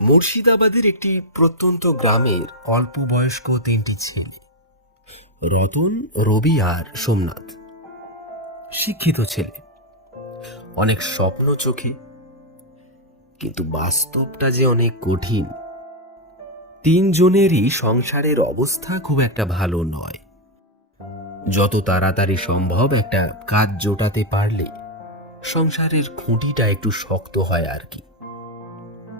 মুর্শিদাবাদের একটি প্রত্যন্ত গ্রামের অল্প বয়স্ক তিনটি ছেলে, রতন, রবি আর সোমনাথ। শিক্ষিত ছেলে, অনেক স্বপ্ন চোখে, কিন্তু বাস্তবটা যে অনেক কঠিন। তিনজনেরই সংসারের অবস্থা খুব একটা ভালো নয়। যত তাড়াতাড়ি সম্ভব একটা কাজ জোটাতে পারলে সংসারের খুঁটিটা একটু শক্ত হয় আর কি।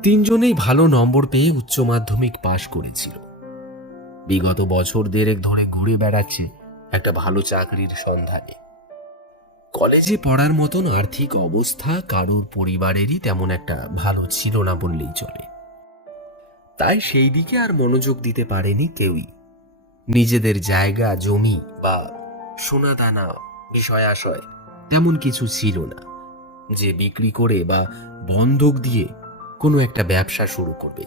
তিনজনেই ভালো নম্বর পেয়ে উচ্চ মাধ্যমিক পাশ করেছিল। বিগত বছর দেড়েক ধরে ঘুরে বেড়াচ্ছে একটা ভালো চাকরির সন্ধানে। কলেজে পড়ার মতন আর্থিক অবস্থা কারোর পরিবারেরই তেমন একটা ভালো ছিল না বললেই চলে। তাই সেই দিকে আর মনোযোগ দিতে পারেনি কেউই। নিজেদের জায়গা জমি বা সোনাদানা বিষয় আশয় তেমন কিছু ছিল না যে বিক্রি করে বা বন্ধক দিয়ে কোনো একটা ব্যবসা শুরু করবে।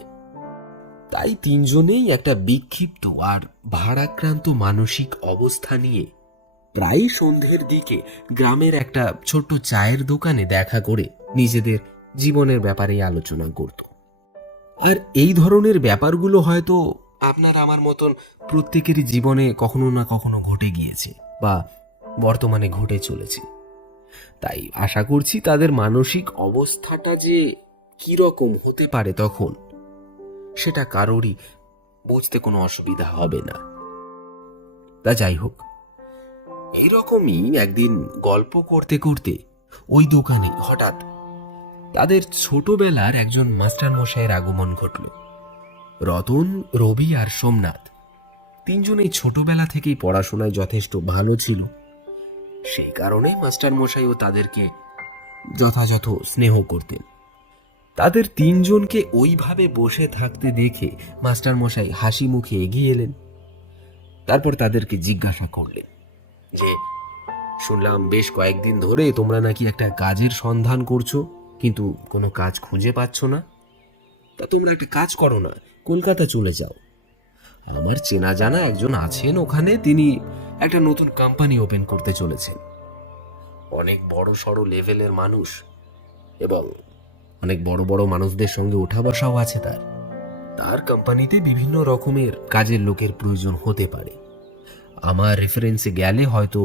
তাই তিনজনেই একটা বিক্ষিপ্ত আর ভারাক্রান্ত মানসিক অবস্থা নিয়ে প্রায় সন্ধ্যের দিকে গ্রামের একটা ছোট্ট চায়ের দোকানে দেখা করে নিজেদের জীবনের ব্যাপারে আলোচনা করত। আর এই ধরনের ব্যাপারগুলো হয়তো আপনার আমার মতন প্রত্যেকেরই জীবনে কখনো না কখনো ঘটে গিয়েছে বা বর্তমানে ঘটে চলেছে। তাই আশা করছি তাদের মানসিক অবস্থাটা যে কিরকম হতে পারে তখন, সেটা কারোরই বুঝতে কোনো অসুবিধা হবে না। তা যাই হোক, এইরকমই একদিন গল্প করতে করতে ওই দোকানে হঠাৎ তাদের ছোটবেলার একজন মাস্টার মশাইয়ের আগমন ঘটল। রতন, রবি আর সোমনাথ তিনজনেই ছোটবেলা থেকেই পড়াশোনায় যথেষ্ট ভালো ছিল। সেই কারণে মাস্টার মশাইও তাদেরকে যথাযথ স্নেহ করতেন। তাদের তিনজনকে ওইভাবে বসে থাকতে দেখে মাস্টার মশাই হাসি মুখে এগিয়ে এলেন। তারপর তাদেরকে জিজ্ঞাসা করলেন যে, শুনলাম বেশ কয়েকদিন ধরে তোমরা নাকি একটা কাজের সন্ধান করছো, কিন্তু কোনো কাজ খুঁজে পাচ্ছ না। তা তোমরা একটা কাজ করো না, কলকাতা চলে যাও। আমার চেনা জানা একজন আছেন ওখানে, তিনি একটা নতুন কোম্পানি ওপেন করতে চলেছেন। অনেক বড় সড়ো লেভেলের মানুষ এবং অনেক বড় বড় মানুষদের সঙ্গে ওঠা বসাও আছে তার। তার কোম্পানিতে বিভিন্ন রকমের কাজের লোকের প্রয়োজন হতে পারে। আমার রেফারেন্সে গেলে হয়তো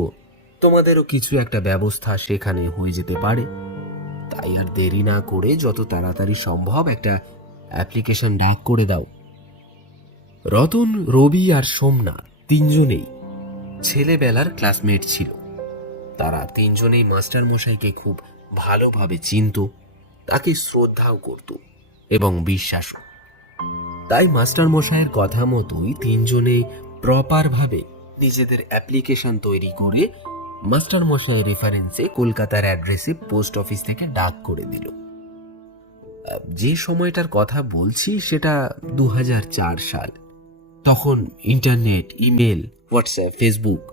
তোমাদেরও কিছু একটা ব্যবস্থা সেখানে হয়ে যেতে পারে। তাই আর দেরি না করে যত তাড়াতাড়ি সম্ভব একটা অ্যাপ্লিকেশন ডাক করে দাও। রতন, রবি আর সোমনাথ তিনজনেই ছেলেবেলার ক্লাসমেট ছিল। তারা তিনজনেই মাস্টার মশাইকে খুব ভালোভাবে চিনত, তাকে শ্রদ্ধাও করত এবং বিশ্বাসও। তাই মাস্টার মশাইয়ের কথা মতোই তিনজনে প্রপারভাবে নিজেদের অ্যাপ্লিকেশন তৈরি করে মাস্টার মশাইয়ের রেফারেন্সে কলকাতার অ্যাড্রেসে পোস্ট অফিস থেকে ডাক করে দিল। যে সময়টার কথা বলছি সেটা 2004 সাল। তখন ইন্টারনেট, ইমেল, হোয়াটসঅ্যাপ, ফেসবুক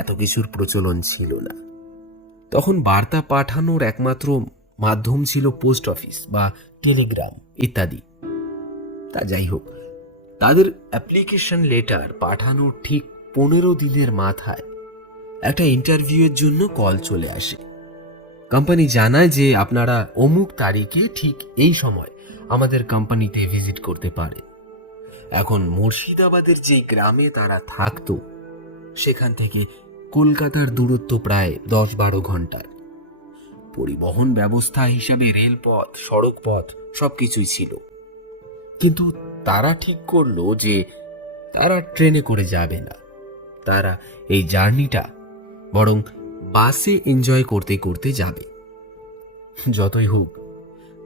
এত কিছুর প্রচলন ছিল না। তখন বার্তা পাঠানোর একমাত্র মাধ্যম ছিল পোস্ট অফিস বা টেলিগ্রাম ইত্যাদি। তা যাই হোক, তাদের অ্যাপ্লিকেশন লেটার পাঠানোর ঠিক 15 দিনের মাথায় একটা ইন্টারভিউয়ের জন্য কল চলে আসে। কোম্পানি জানায় যে আপনারা অমুক তারিখে ঠিক এই সময় আমাদের কোম্পানিতে ভিজিট করতে পারে। এখন মুর্শিদাবাদের যে গ্রামে তারা থাকতো সেখান থেকে কলকাতার দূরত্ব প্রায় 10-12 ঘন্টার। পরিবহন ব্যবস্থা হিসাবে রেলপথ, সড়ক পথ সবকিছুই ছিল, কিন্তু তারা ঠিক করলো যে তারা ট্রেনে করে যাবে না। তারা এই জার্নিটা বরং বাসে এনজয় করতে করতে যাবে। যতই হোক,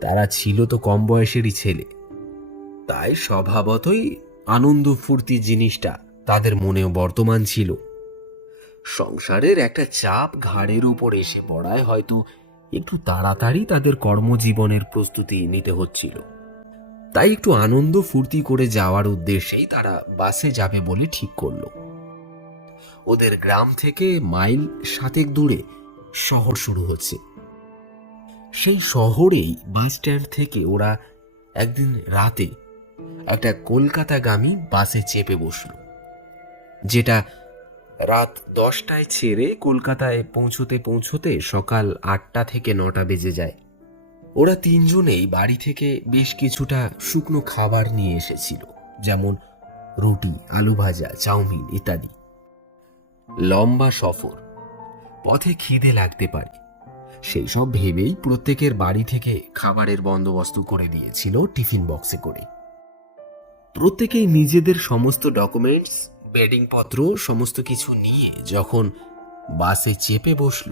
তারা ছিল তো কম বয়সেরই ছেলে, তাই স্বভাবতই আনন্দ ফুর্তি জিনিসটা তাদের মনেও বর্তমান ছিল। সংসারের একটা চাপ ঘাড়ের উপর এসে পড়ায় হয়তো একটু তাড়াতাড়ি তাদের কর্মজীবনের প্রস্তুতি নিতে হচ্ছিল। তাই একটু আনন্দ ফুর্তি করে যাওয়ার উদ্দেশ্যেই তারা বাসে যাবে বলে ঠিক করলো। ওদের গ্রাম থেকে মাইল 7 দূরে শহর শুরু হচ্ছে। সেই শহরেই বাস স্ট্যান্ড থেকে ওরা একদিন রাতে একটা কলকাতাগামী বাসে চেপে বসল, যেটা রাত 10টায় ছেড়ে কলকাতায় পৌঁছতে পৌঁছতে সকাল 8টা থেকে 9টা বেজে যায়। ওরা তিনজনেই বাড়ি থেকে বেশ কিছুটা শুকনো খাবার নিয়ে এসেছিল, যেমন রুটি, আলু ভাজা, চাউমিন ইত্যাদি। লম্বা সফর, পথে খিদে লাগতে পারে, সেই সব ভেবেই প্রত্যেকের বাড়ি থেকে খাবারের বন্দোবস্ত করে দিয়েছিল টিফিন বক্সে করে। প্রত্যেকেই নিজেদের সমস্ত ডকুমেন্টস, বেডিং পত্র সমস্ত কিছু নিয়ে যখন বাসে চেপে বসল,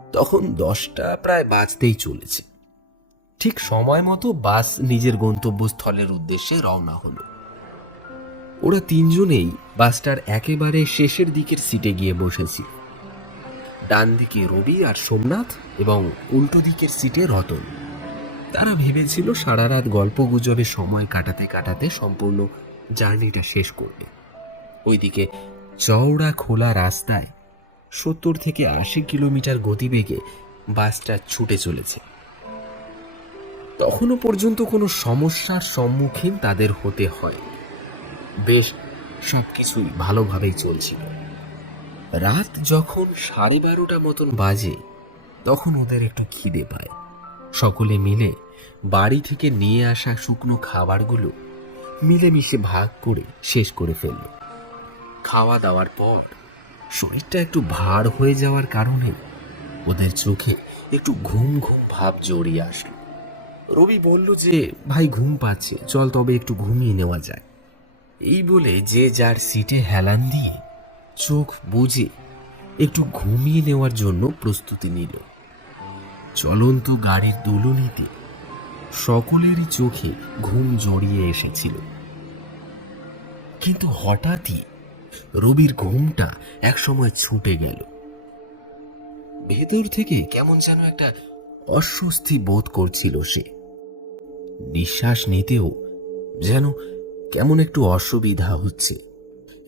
তখন 10টা প্রায় বাজতেই চলেছে। ঠিক সময় মতো বাস নিজের গন্তব্যস্থলের উদ্দেশ্যে রওনা হলো। ওরা তিনজনেই বাসটার একেবারে শেষের দিকের সিটে গিয়ে বসেছিল। ডান দিকে রবি আর সোমনাথ এবং উল্টো দিকের সিটে রতন। তারা ভেবেছিল সারা রাত গল্প গুজবে সময় কাটাতে কাটাতে সম্পূর্ণ জার্নিটা শেষ করবে। ওইদিকে চওড়া খোলা রাস্তায় 70 থেকে 80 কিলোমিটার গতিবেগে বাসটা ছুটে চলেছে। তখনও পর্যন্ত কোনো সমস্যার সম্মুখীন তাদের হতে হয়। বেশ সবকিছুই ভালোভাবেই চলছিল। রাত যখন 12:30 মতন বাজে, তখন ওদের একটু খিদে পায়। সকলে মিলে বাড়ি থেকে নিয়ে আসা শুকনো খাবারগুলো মিলেমিশে ভাগ করে শেষ করে ফেলল। খাওয়া দাওয়ার পর শরীরটা একটু ভার হয়ে যাওয়ার কারণে ওদের চোখে একটু ঘুম ঘুম ভাব জড়িয়ে আসলো। রবি বলল যে, ভাই ঘুম পাচ্ছে, চল তবে একটু ঘুমিয়ে নেওয়া যায়। এই বলে যে যার সিটে হেলান দিয়ে চোখ বুজে একটু ঘুমিয়ে নেওয়ার জন্য প্রস্তুতি নিল। চলন্ত গাড়ির দুলুনিতে সকলেরই চোখে ঘুম জড়িয়ে এসেছিল। কিন্তু হঠাৎই রবির ঘুমটা একসময় ছুটে গেল। ভেতর থেকে কেমন যেন একটা অস্বস্তি বোধ করছিল সে। নিঃশ্বাস নিতেও যেন কেমন একটু অসুবিধা হচ্ছে।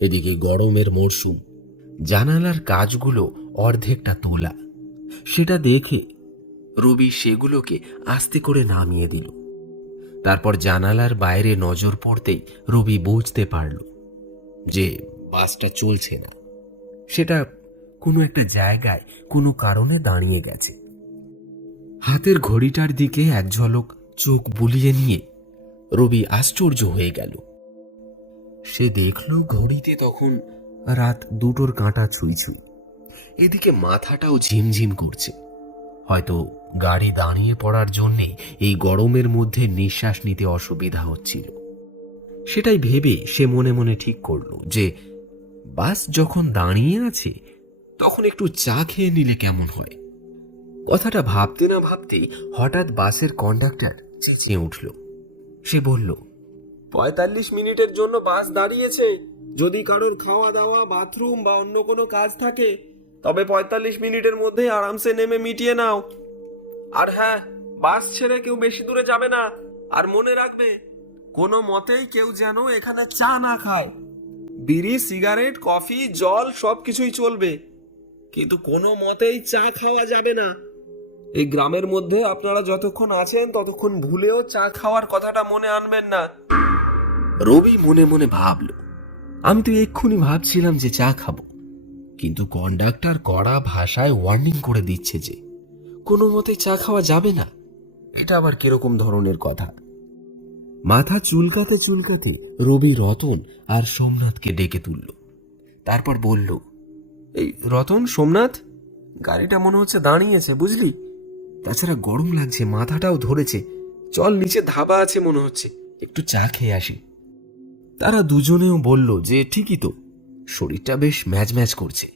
এদিকে গরমের মরশুম, জানালার কাজগুলো অর্ধেকটা তোলা। সেটা দেখে রবি সেগুলোকে আস্তে করে নামিয়ে দিল। তারপর জানালার বাইরে নজর পড়তেই রবি বুঝতে পারল যে বাসটা চলছে না। সেটা কোনো একটা জায়গায় কোনো কারণে দাঁড়িয়ে গেছে। হাতের ঘড়িটার দিকে এক ঝলক চোখ বুলিয়ে নিয়ে রবি আশ্চর্য হয়ে গেল। সে দেখল ঘড়িতে তখন রাত 2টোর কাঁটা ছুঁই ছুঁই। এদিকে মাথাটাও ঝিমঝিম করছে। হয়তো গাড়ি দাঁড়িয়ে পড়ার জন্যে এই গরমের মধ্যে নিঃশ্বাস নিতে অসুবিধা হচ্ছিল। সেটাই ভেবে সে মনে মনে ঠিক করল যে বাস যখন দাঁড়িয়ে আছে তখন একটু চা খেয়ে নিলে কেমন হয়। কথাটা ভাবতে না ভাবতেই হঠাৎ বাসের কন্ডাক্টর চেঁচিয়ে উঠল। সে বলল, 45 মিনিটের জন্য বাস দাঁড়িয়েছে। যদি কারোর খাওয়া দাওয়া, বাথরুম বা অন্য কোনো কাজ থাকে তবে 45 মিনিটের মধ্যে আরামসে নেমে মিটিয়ে নাও। আর হ্যাঁ, বাস ছেড়ে কেউ বেশি দূরে যাবে না। আর মনে রাখবে, কোনো মতেই কেউ যেন এখানে চা না খায়। বিড়ি, সিগারেট, কফি, জল সব কিছুই চলবে, কিন্তু কোনো মতেই চা খাওয়া যাবে না। এই গ্রামের মধ্যে আপনারা যতক্ষণ আছেন ততক্ষণ ভুলেও চা খাওয়ার কথাটা মনে আনবেন না। রবি মনে মনে ভাবল, আমি তো এক্ষুনি ভাবছিলাম যে চা খাবো, কিন্তু কন্ডাক্টর কড়া ভাষায় ওয়ার্নিং করে দিচ্ছে যে কোনো মতে চা খাওয়া যাবে না। এটা আবার কিরকম ধরনের কথা? মাথা চুলকাতে চুলকাতে রবি রতন আর সোমনাথকে ডেকে তুলল। তারপর বলল, এই রতন, সোমনাথ, গাড়িটা মনে হচ্ছে দাঁড়িয়েছে, বুঝলি? তাছাড়া গরম লাগছে, মাথাটাও ধরেছে। চল, নিচে ধাবা আছে মনে হচ্ছে, একটু চা খেয়ে আসি। তারা দুজনেও বলল যে ঠিকই তো, শরীরটা বেশ ম্যাচ ম্যাচ করছে,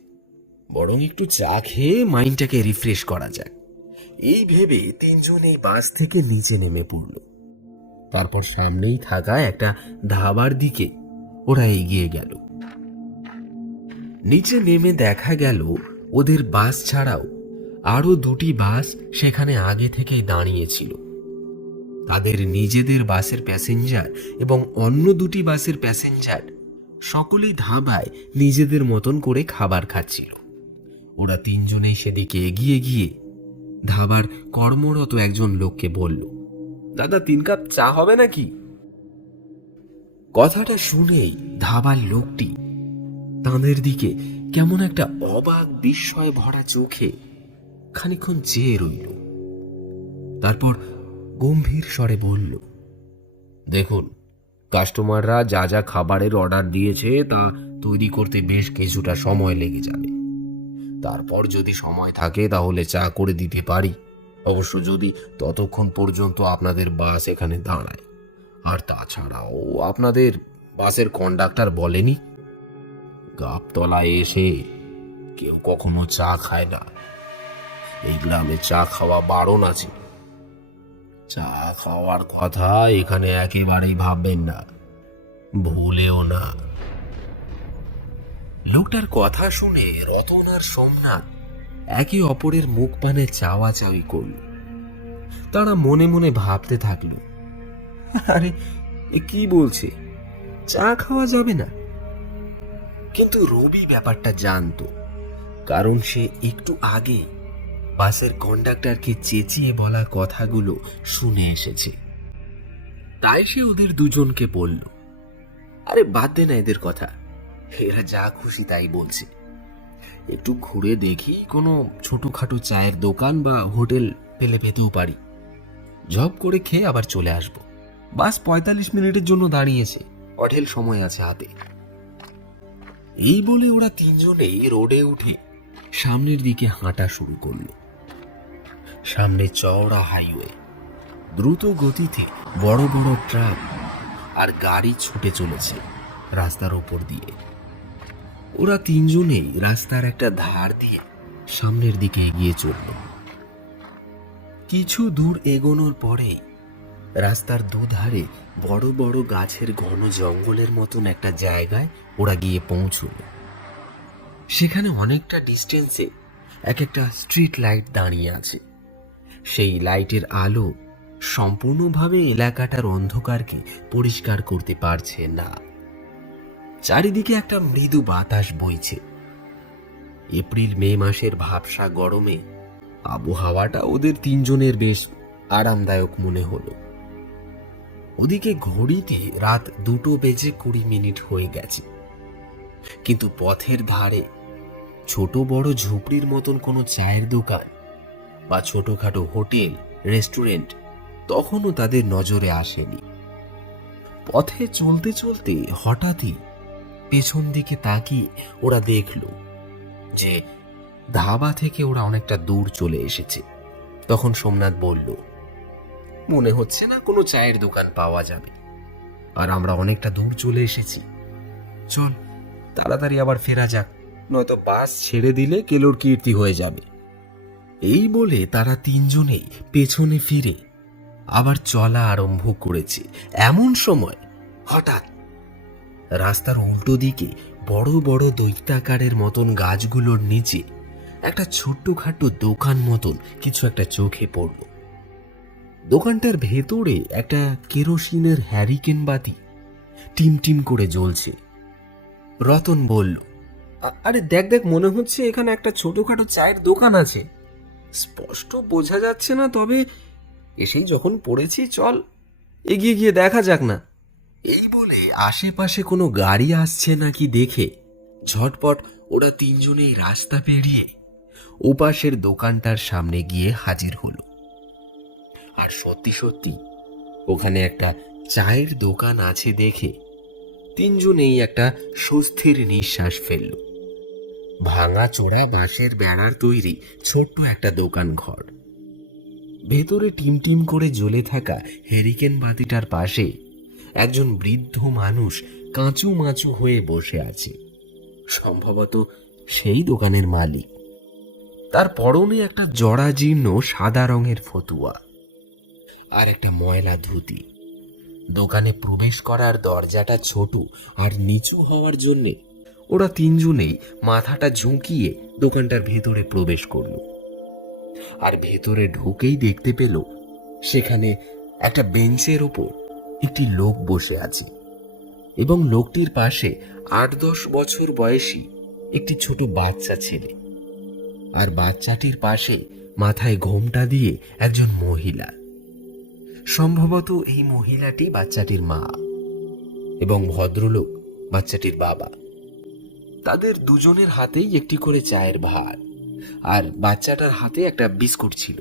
বরং একটু চা খেয়ে মাইন্ডটাকে রিফ্রেশ করা যাক। এই ভেবে তিনজনেই বাস থেকে নিচে নেমে পড়ল। তারপর সামনেই থাকা একটা ধাবার দিকে ওরা এগিয়ে গেল। নিচে নেমে দেখা গেল ওদের বাস ছাড়াও আরো 2টি বাস সেখানে আগে থেকেই দাঁড়িয়েছিল। তাদের নিজেদের বাসের প্যাসেঞ্জার এবং অন্য 2টি বাসের প্যাসেঞ্জার সকলেই ধাবায় নিজেদের মতন করে খাবার খাচ্ছিল। ওরা তিনজনেই সেদিকে এগিয়ে গিয়ে ধাবার কর্মরত একজন লোককে বলল, দাদা 3 কাপ চা হবে নাকি? কথাটা শুনেই ধাবার লোকটি তাদের দিকে কেমন একটা অবাক বিস্ময়ে ভরা চোখে খানিকক্ষণ চেয়ে রইল। তারপর গম্ভীর স্বরে বলল, দেখুন, কাস্টমাররা যা যা খাবারের অর্ডার দিয়েছে তা তৈরি করতে বেশ কিছুটা সময় লেগে যাবে। তারপর যদি সময় থাকে তাহলে চা করে দিতে পারি, অবশ্য যদি ততক্ষণ পর্যন্ত আপনাদের বাস এখানে দাঁড়ায়। আর তাছাড়াও আপনাদের বাসের কন্ডাক্টর বলেনি গাবতলায় এসে কেউ কখনো চা খায় না। এই গ্রামে চা খাওয়া বারণ আছে। চা খাওয়ার কথা এখানে একেবারেই ভাববেন না, ভুলেও না। লোকটার কথা শুনে রতন আর সোমনাথ একে অপরের মুখ পানে চাওয়াচাওয়ি করল। তারা মনে মনে ভাবতে থাকলো, আরে এ কি বলছে, চা খাওয়া যাবে না? কিন্তু রবি ব্যাপারটা জানতো, কারণ সে একটু আগে বাসের কন্ডাক্টরকে চেঁচিয়ে বলা কথাগুলো শুনে এসেছে। তাই সে ওদের দুজনকে বলল, আরে বাদ দে না এদের কথা, এরা যা খুশি তাই বলছে। একটু ঘুরে দেখি কোনো ছোটখাটো চায়ের দোকান বা হোটেল পেলে পেতেও পারি। জব করে খেয়ে আবার চলে আসব। বাস 45 মিনিটের জন্য দাঁড়িয়েছে, অঢেল সময় আছে হাতে। এই বলে ওরা তিনজনেই রোডে উঠে সামনের দিকে হাঁটা শুরু করল। সামনে চওড়া হাইওয়ে, দ্রুত গতিতে বড় বড় ট্রাক আর গাড়ি ছুটে চলেছে রাস্তার ওপর দিয়ে। ওরা তিনজনেই রাস্তার একটা ধার দিয়ে সামনের দিকে এগিয়ে চলল। কিছু দূর এগোনোর পরেই রাস্তার দুধারে বড় বড় গাছের ঘন জঙ্গলের মতন একটা জায়গায় ওরা গিয়ে পৌঁছল। সেখানে অনেকটা ডিস্টেন্সে এক একটা স্ট্রিট লাইট দাঁড়িয়ে আছে। সেই লাইটের আলো সম্পূর্ণভাবে এলাকাটার অন্ধকারকে পরিষ্কার করতে পারছে না। চারিদিকে একটা মৃদু বাতাস বইছে। এপ্রিল মে মাসের ভাবসা গরমে আবহাওয়াটা ওদের তিনজনের বেশ আরামদায়ক মনে হলো। ওদিকে ঘড়িতে রাত 2:20 হয়ে গেছে, কিন্তু পথের ধারে ছোট বড় ঝুপড়ির মতন কোনো চায়ের দোকান বা ছোটখাটো হোটেল রেস্টুরেন্ট তখনও তাদের নজরে আসেনি। পথে চলতে চলতে হঠাৎই পেছন দিকে তাকিয়ে ওরা দেখল যে ধাবা থেকে ওরা অনেকটা দূর চলে এসেছে। তখন সোমনাথ বলল, মনে হচ্ছে না কোনো চায়ের দোকান পাওয়া যাবে, আর আমরা অনেকটা দূর চলে এসেছি। চল তাড়াতাড়ি আবার ফেরা যাক, নয়তো বাস ছেড়ে দিলে কেলোর কীর্তি হয়ে যাবে। এই বলে তারা তিনজনেই পেছনে ফিরে আবার চলা আরম্ভ করেছে। এমন সময় হঠাৎ রাস্তার উল্টো দিকে বড় বড় দৈত্যাকারের মতন গাছগুলোর নিচে একটা ছোট্টখাটো দোকান মতন কিছু একটা চোখে পড়ল। দোকানটার ভেতরে একটা কেরোসিনের হ্যারিকেন বাতি টিম টিম করে জ্বলছে। রতন বলল, আরে দেখ দেখ, মনে হচ্ছে এখানে একটা ছোটখাটো চায়ের দোকান আছে। স্পষ্ট বোঝা যাচ্ছে না, তবে এসেই যখন পড়েছি চল এগিয়ে গিয়ে দেখা যাক না। এই বলে আশেপাশে কোনো গাড়ি আসছে নাকি দেখে ঝটপট ওরা তিনজনেই রাস্তা পেরিয়ে ওপাশের দোকানটার সামনে গিয়ে হাজির হলো। আর সত্যি সত্যি ওখানে একটা চায়ের দোকান আছে দেখে তিনজনেই একটা স্বস্তির নিঃশ্বাস ফেলল। ভাঙা চোরা বাঁশের বেড়ার তৈরি ছোট্ট একটা দোকান ঘর, ভেতরে টিম টিম করে জ্বলে থাকা হেরিকেন বাতিটার পাশে একজন বৃদ্ধ মানুষ কাঁচু মাচু হয়ে বসে আছে। সম্ভবত সেই দোকানের মালিক। তার পরনে একটা জরাজীর্ণ সাদা রঙের ফতুয়া আর একটা ময়লা ধুতি। দোকানে প্রবেশ করার দরজাটা ছোট আর নিচু হওয়ার জন্যে ওরা তিনজনেই মাথাটা ঝুঁকিয়ে দোকানটার ভেতরে প্রবেশ করল। আর ভেতরে ঢুকেই দেখতে পেল সেখানে একটা বেঞ্চের ওপর একটি লোক বসে আছে এবং লোকটির পাশে 8-10 বছর বয়সী একটি ছোট বাচ্চা ছেলে। আর বাচ্চাটির পাশে মাথায় ঘোমটা দিয়ে একজন মহিলা। সম্ভবত এই মহিলাটি বাচ্চাটির মা এবং ভদ্রলোক বাচ্চাটির বাবা। তাদের দুজনের হাতেই একটি করে চায়ের ভার, আর বাচ্চাটার হাতে একটা বিস্কুট ছিল।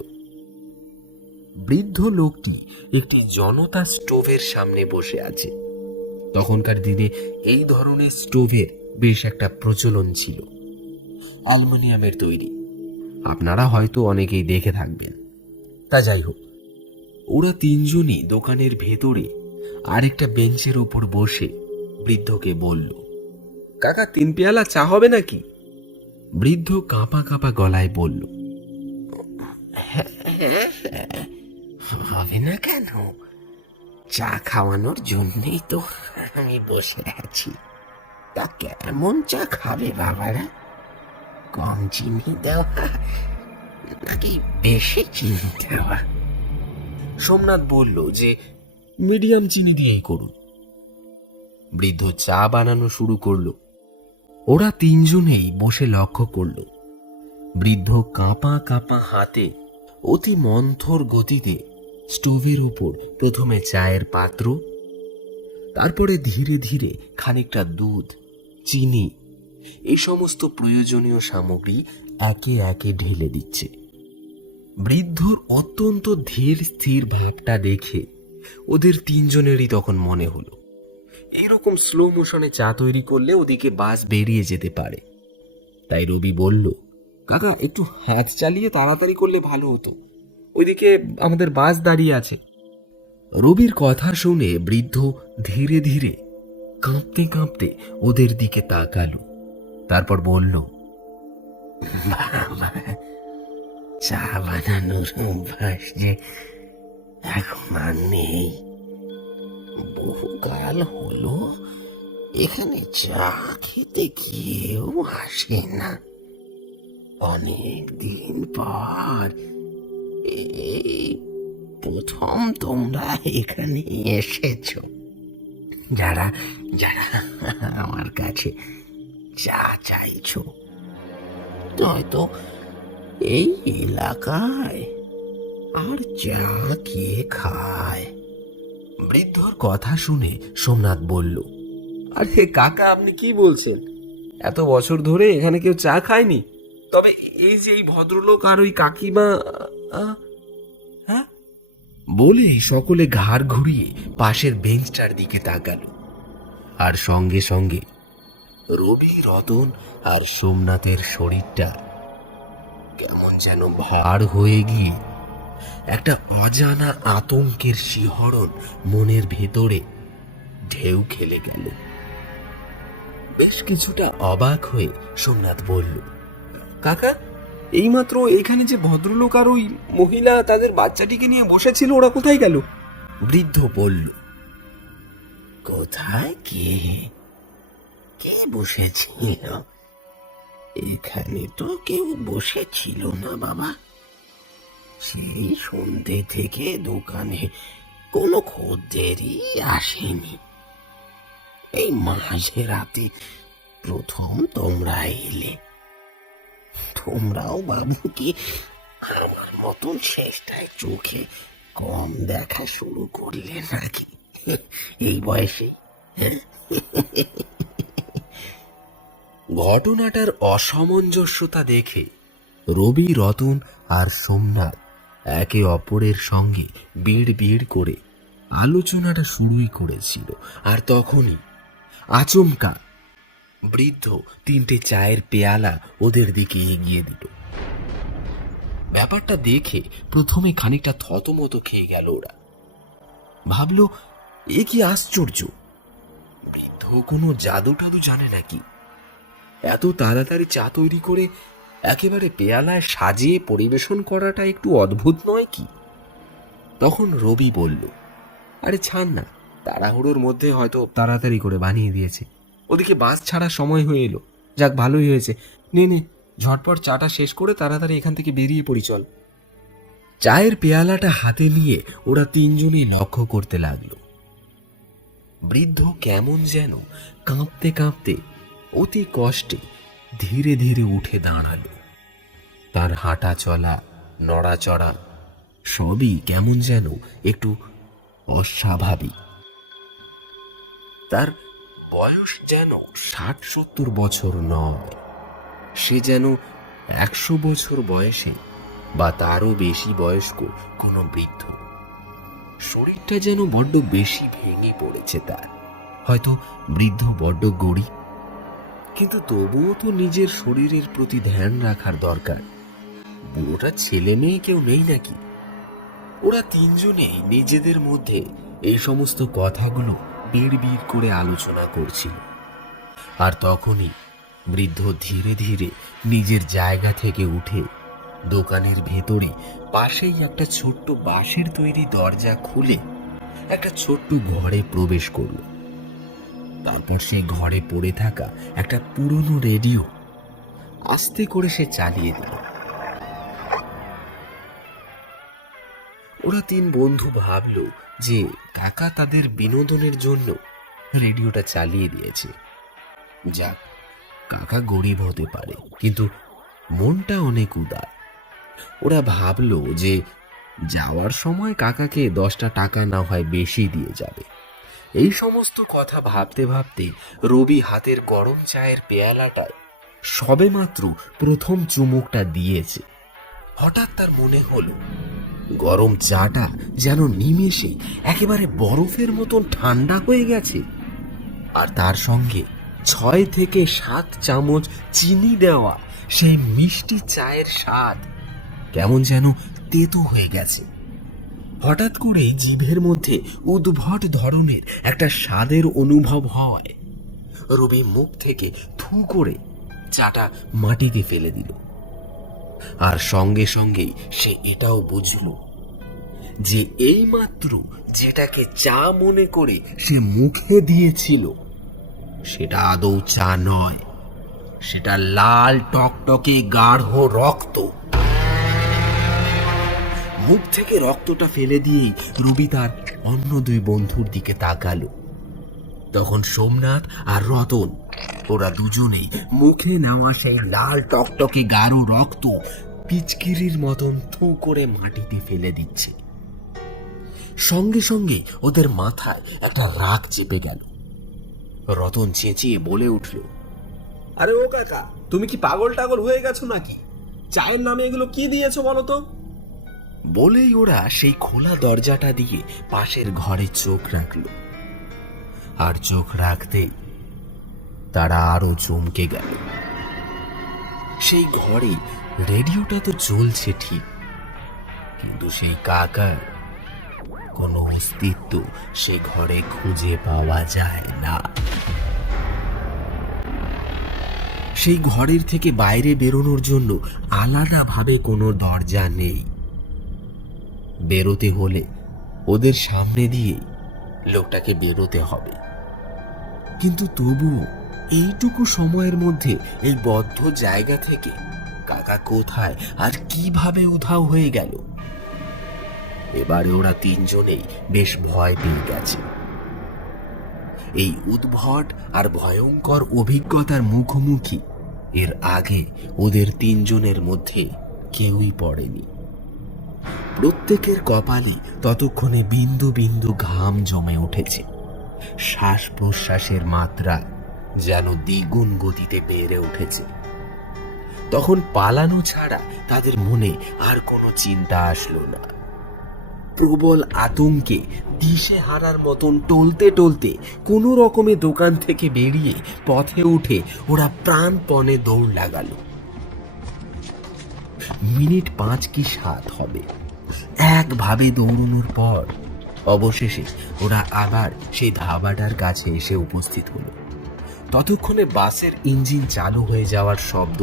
বৃদ্ধ লোকটি একটি জনতা স্টোভের সামনে বসে আছে। তখনকার দিনে এই ধরনের স্টোভের বেশ একটা প্রচলন ছিল, অ্যালুমিনিয়ামের তৈরি। আপনারা হয়তো অনেকেই দেখে থাকবেন। তা যাই হোক, ওরা তিনজনই দোকানের ভেতরে আরেকটা বেঞ্চের উপর বসে বৃদ্ধকে বলল, কাকা 3 পেয়ালা চা হবে নাকি? বৃদ্ধ কাঁপা কাঁপা গলায় বলল, হবে না কেন? চা খাওয়ানোর জন্যই তো আমি বসে আছি। তা কেমন চা খাবে বাবারা? কম চিনি দেওয়া নাকি বেশি চিনি দেওয়া? সোমনাথ বলল যে মিডিয়াম চিনি দিয়েই করুন। বৃদ্ধ চা বানানো শুরু করলো। ওরা তিনজনেই বসে লক্ষ্য করল, বৃদ্ধ কাঁপা কাঁপা হাতে অতি মন্থর গতিতে স্টোভের উপর প্রথমে চায়ের পাত্র, তারপরে ধীরে ধীরে খানিকটা দুধ, চিনি, এই সমস্ত প্রয়োজনীয় সামগ্রী একে একে ঢেলে দিচ্ছে। বৃদ্ধর অত্যন্ত ধীর স্থির ভাবটা দেখে ওদের তিনজনেরই তখন মনে হলো, এইরকম স্লো মোশনে চা তৈরি করলে ওদিকে বাস বেরিয়ে যেতে পারে। তাই রবি বলল, কাকা একটু হাত চালিয়ে তাড়াতাড়ি করলে ভালো হতো, ওইদিকে আমাদের বাস দাঁড়িয়ে আছে। রবির কথা শুনে বৃদ্ধ ধীরে ধীরে কাঁপতে কাঁপতে ওদের দিকে তাকালো। তারপর বলল, বাবা, চা বানানোর অভ্যাস যে এখন আর নেই। বহুকাল হলো এখানে চা খেতে কেউ আসে না। অনেক দিন পর এই প্রথম তোমরা এখানে এসেছো, যারা যারা আমার কাছে চা চাইছো। হয়তো এই এলাকায় আর চা কে খায়? বৃদ্ধর কথা শুনে সোমনাথ বলল, আরে কাকা আপনি কি বলছেন? এত বছর ধরে এখানে কেউ চা খায়নি। তবে এই যে এই ভদ্রলোক আর ওই কাকিমা, হ্যাঁ বলেই সকলে ঘাড় ঘুরিয়ে পাশের বেঞ্চটার দিকে তাকালো। আর সঙ্গে সঙ্গে রবি, রতন আর সোমনাথের শরীরটা কেমন যেন ভার হয়ে গিয়ে একটা অজানা আতঙ্কের শিহরণ মনের ভেতরে ঢেউ খেলে গেল। বেশ কিছুটা অবাক হয়ে সোমনাথ বলল, কাকা এইমাত্র এখানে যে ভদ্রলোক আর ওই মহিলা তাদের বাচ্চাটিকে নিয়ে বসেছিল, ওরা কোথায় গেল? বৃদ্ধ বলল, কোথায় কে কে বসেছিল? এখানে তো কেউ বসেছিল না বাবা। সেই সন্ধে থেকে দোকানে কোনো খদ্দেরই আসেনি। এই মাঝে রাতে প্রথম তোমরা এলে। তোমরাও বাবু কি আমার মতন শেষটায় চোখে কম দেখা শুরু করলে নাকি এই বয়সে? ঘটনাটার অসামঞ্জস্যতা দেখে রবি, রতন আর সোমনাথ একে অপরের সঙ্গে বিড় বিড় করে আলোচনাটা শুরুই করেছিল। আর তখনই আচমকা বৃদ্ধ 3টে চায়ের পেয়ালা ওদের দিকে এগিয়ে দিল। ব্যাপারটা দেখে প্রথমে খানিকটা থতমত খেয়ে গেল ওরা। ভাবল, এ কি আশ্চর্য, বৃদ্ধ কোনো জাদু টাদু জানে নাকি? এত তাড়াতাড়ি চা তৈরি করে একেবারে পেয়ালায় সাজিয়ে পরিবেশন করাটা একটু অদ্ভুত নয় কি? তখন রবি বলল, আরে ছাড় না, তাড়াহুড়োর মধ্যে হয়তো তাড়াতাড়ি করে বানিয়ে দিয়েছে। ওদিকে বাস ছাড়ার সময় হয়ে এলো। যাক, ভালোই হয়েছে। নে নে, ঝটপট চাটা শেষ করে তাড়াতাড়ি এখান থেকে বেরিয়ে পড়ি চল। চায়ের পেয়ালাটা হাতে নিয়ে ওরা তিনজনই লক্ষ্য করতে লাগলো। বৃদ্ধ কেমন যেন কাঁপতে কাঁপতে অতি কষ্টে ধীরে ধীরে উঠে দাঁড়ালো। তার হাঁটা চলা, নড়াচড়া সবই কেমন যেন একটু অস্বাভাবিক। তার বয়স যেন 60-70 বছর নয়, সে যেন 100 বছর বয়সে বা তারও বেশি বয়স্ক কোনো বৃদ্ধ। শরীরটা যেন বড্ড বেশি ভেঙে পড়েছে তার, হয়তো বৃদ্ধ বড্ড গরিব, কিন্তু তবুও তো নিজের শরীরের প্রতি ধ্যান রাখার দরকার। বুড়োটা ছেলে মেয়ে কেউ নেই নাকি? ওরা তিনজনেই নিজেদের মধ্যে এই সমস্ত কথাগুলো বিড়বিড় করে আলোচনা করছিল। আর তখনই বৃদ্ধ ধীরে ধীরে নিজের জায়গা থেকে উঠে দোকানের ভেতরে পাশেই একটা ছোট্ট বাঁশের তৈরি দরজা খুলে একটা ছোট্ট ঘরে প্রবেশ করল। তারপর সে ঘরে পড়ে থাকা একটা পুরনো রেডিও আস্তে করে সে চালিয়ে দিল। ওরা তিন বন্ধু ভাবল যে কাকা তাদের বিনোদনের জন্য রেডিওটা চালিয়ে দিয়েছে। যাক, কাকা গরিব হতে পারে, কিন্তু মনটা অনেক উদার। ওরা ভাবল যে যাওয়ার সময় কাকাকে 10টা টাকা না হয় বেশি দিয়ে যাবে। এই সমস্ত কথা ভাবতে ভাবতে রবি হাতের গরম চায়ের পেয়ালাটায় সবেমাত্র প্রথম চুমুকটা দিয়েছে। হঠাৎ তার মনে হলো গরম চাটা যেন নিমেষেই একেবারে বরফের মতন ঠান্ডা হয়ে গেছে, আর তার সঙ্গে 6 থেকে 7 চামচ চিনি দেওয়া সেই মিষ্টি চায়ের স্বাদ কেমন যেন তেতো হয়ে গেছে। হঠাৎ করে জিভের মধ্যে উদ্ভট ধরনের একটা স্বাদের অনুভব হয়। রবি মুখ থেকে থু করে চাটা মাটিতে ফেলে দিল, আর সঙ্গে সঙ্গেই সে এটাও বুঝল যে এইমাত্র যেটাকে চা মনে করে সে মুখে দিয়েছিল সেটা আদৌ চা নয়, সেটা লাল টকটকে গাঢ় রক্ত। মুখ থেকে রক্তটা ফেলে দিয়েই রবি তার অন্য দুই বন্ধুর দিকে তাকালো। তখন সোমনাথ আর রতন, ওরা দুজনেই মুখে নেওয়া সেই লাল টকটকে গাঢ় রক্ত পিচকিরির মতন থু করে মাটিতে ফেলে দিচ্ছে। সঙ্গে সঙ্গে ওদের মাথায় একটা রাগ চেপে গেল। রতন চেঁচিয়ে বলে উঠল, আরে ও কাকা, তুমি কি পাগল টাগল হয়ে গেছো নাকি? চায়ের নামে এগুলো কি দিয়েছো বলো তো? বলেই ওরা সেই খোলা দরজাটা দিয়ে পাশের ঘরে চোখ রাখল। আর চোখ রাখতেই তারা আরো চমকে গেল। সেই ঘরে রেডিওটা তো চলছে ঠিক, কিন্তু সেই কাকার কোনো অস্তিত্ব সে ঘরে খুঁজে পাওয়া যায় না। সেই ঘরের থেকে বাইরে বেরোনোর জন্য আলাদাভাবে কোনো দরজা নেই। বেরোতে হলে ওদের সামনে দিয়ে লোকটাকে বেরোতে হবে, কিন্তু তবুও এইটুকু সময়ের মধ্যে এই বদ্ধ জায়গা থেকে কাকা কোথায় আর কিভাবে উধাও হয়ে গেল? এবারে ওরা তিনজনেই বেশ ভয় পেয়ে গেছে। এই উদ্ভট আর ভয়ঙ্কর অভিজ্ঞতার মুখোমুখি এর আগে ওদের তিনজনের মধ্যে কেউই পড়েনি। প্রত্যেকের কপালে ততক্ষণে বিন্দু বিন্দু ঘাম জমে উঠেছে। শ্বাস প্রশ্বাসের মাত্রা যেন দ্বিগুণ গতিতে বেড়ে উঠেছে। তখন পালানো ছাড়া তাদের মনে আর কোনো চিন্তা আসলো না। প্রবল আতঙ্কে দিশে হারার মতন টলতে টলতে কোনো রকমে দোকান থেকে বেরিয়ে পথে উঠে ওরা প্রাণপণে দৌড় লাগালো। মিনিট 5 কি 7 হবে একভাবে দৌড়ানোর পর অবশেষে ওরা আবার সেই ধাবাটার কাছে এসে উপস্থিত হলো। ততক্ষণে বাসের ইঞ্জিন চালু হয়ে যাওয়ার শব্দ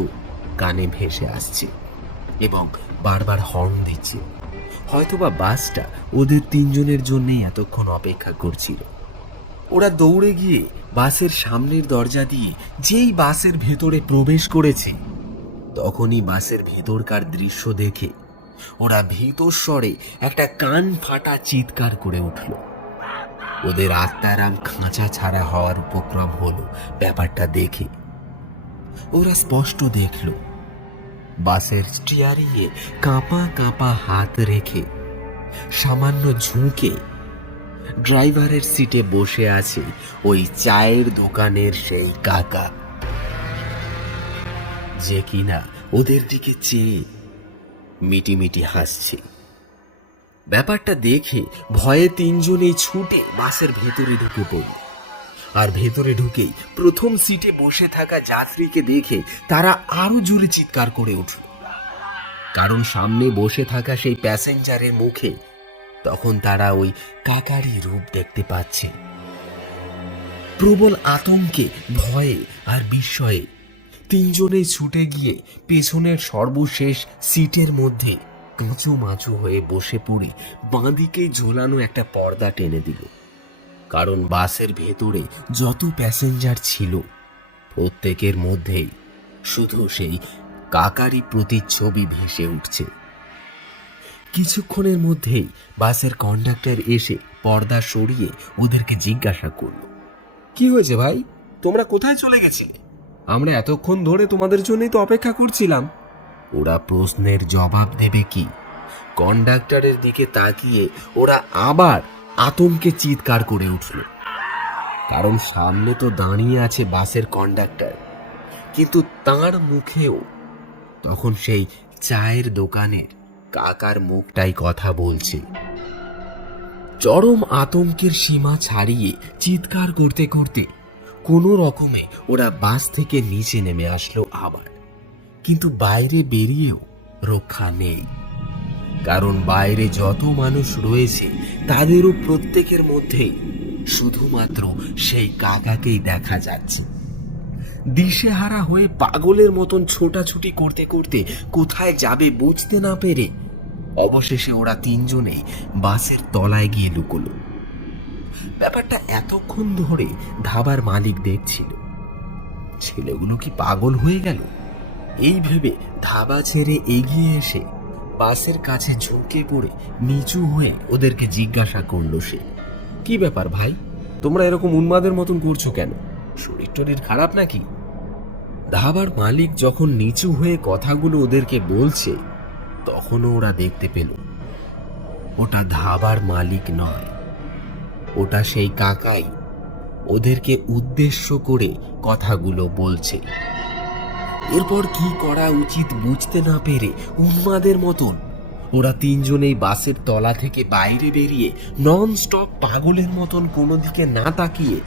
কানে ভেসে আসছে এবং বারবার হর্ন দিচ্ছে। হয়তোবা বাসটা ওদের তিনজনের জন্যই এতক্ষণ অপেক্ষা করছিল। ওরা দৌড়ে গিয়ে বাসের সামনের দরজা দিয়ে যেই বাসের ভেতরে প্রবেশ করেছে, তখনই বাসের ভেতরকার দৃশ্য দেখে ওরা ভীতস্বরে একটা কান ফাটা চিৎকার করে উঠল। ওদের আত্মারাম খাঁচা ছাড়া হওয়ার উপক্রম হলো। ব্যাপারটা দেখে ওরা স্পষ্ট দেখল বাসের স্টিয়ারিংয়ে কাঁপা কাঁপা হাত রেখে সামান্য ঝুঁকে ড্রাইভারের সিটে বসে আছে ওই চায়ের দোকানের সেই কাকা, যে কিনা ওদের দিকে চেয়ে মিটিমিটি হাসছে। ব্যাপারটা দেখে ভয়ে তিনজনেই ছুটে বাসের ভেতরে ঢুকে পড়ল। আর ভেতরে ঢুকেই প্রথম সিটে বসে থাকা যাত্রীকে দেখে তারা আরো জোরে চিৎকার করে উঠল, কারণ সামনে বসে থাকা সেই প্যাসেঞ্জারের মুখে তখন তারা ওই কাকারই রূপ দেখতে পাচ্ছে। প্রবল আতঙ্কে, ভয়ে আর বিস্ময়ে তিনজনেই ছুটে গিয়ে পেছনের সর্বশেষ সিটের মধ্যে কাঁচু মাচু হয়ে বসে পড়ে বাঁদিকে ঝোলানো একটা পর্দা টেনে দিল, কারণ বাসের ভেতরে যত প্যাসেঞ্জার ছিল প্রত্যেকের মধ্যেই শুধু সেই কাকারই প্রতিচ্ছবি ভেসে উঠছে। কিছুক্ষণের মধ্যেই বাসের কন্ডাক্টর এসে পর্দা সরিয়ে ওদেরকে জিজ্ঞাসা করল, কি হয়েছে ভাই, তোমরা কোথায় চলে গেছিলে? আমরা এতক্ষণ ধরে তোমাদের জন্যই তো অপেক্ষা করছিলাম। ওরা প্রশ্নের জবাব দেবে কি, কন্ডাক্টরের দিকে তাকিয়ে ওরা আবার আতঙ্কে চিৎকার করে উঠল, কারণ সামনে তো দাঁড়িয়ে আছে বাসের কন্ডাক্টর, কিন্তু তার মুখেও তখন সেই চায়ের দোকানের কাকার মুখটাই কথা বলছে। চরম আতঙ্কের সীমা ছাড়িয়ে চিৎকার করতে করতে কোনো রকমে ওরা বাস থেকে নিচে নেমে আসলো আবার, কিন্তু বাইরে বেরিয়েও রক্ষা নেই, কারণ বাইরে যত মানুষ রয়েছে তাদেরও প্রত্যেকের মধ্যেই শুধুমাত্র সেই কাকাকেই দেখা যাচ্ছে। দিশেহারা হয়ে পাগলের মতন ছোটাছুটি করতে করতে কোথায় যাবে বুঝতে না পেরে অবশেষে ওরা তিনজনে বাসের তলায় গিয়ে লুকোলো। ব্যাপারটা এতক্ষণ ধরে ধাবার মালিক দেখছিল। ছেলেগুলো কি পাগল হয়ে গেল? এই ভেবে ধাবা ছেড়ে এগিয়ে এসে বাসের কাছে ঝুঁকে পড়ে নিচু হয়ে ওদেরকে জিজ্ঞাসা করলো সে, কি ব্যাপার ভাই, তোমরা এরকম উন্মাদের মতন করছো কেন? শরীর টরীর খারাপ নাকি? ধাবার মালিক যখন নিচু হয়ে কথাগুলো ওদেরকে বলছে তখনও ওরা দেখতে পেল ওটা ধাবার মালিক নয়, ওটা সেই কাকাই ওদেরকে উদ্দেশ্য করে কথাগুলো বলছে। এরপর কি করা উচিত বুঝতে না পেরে উন্মাদের মতন ওরা তিনজনেই বাসের তলা থেকে বাইরে বেরিয়ে নন স্টপ পাগলের মতন কোনো দিকে না তাকিয়ে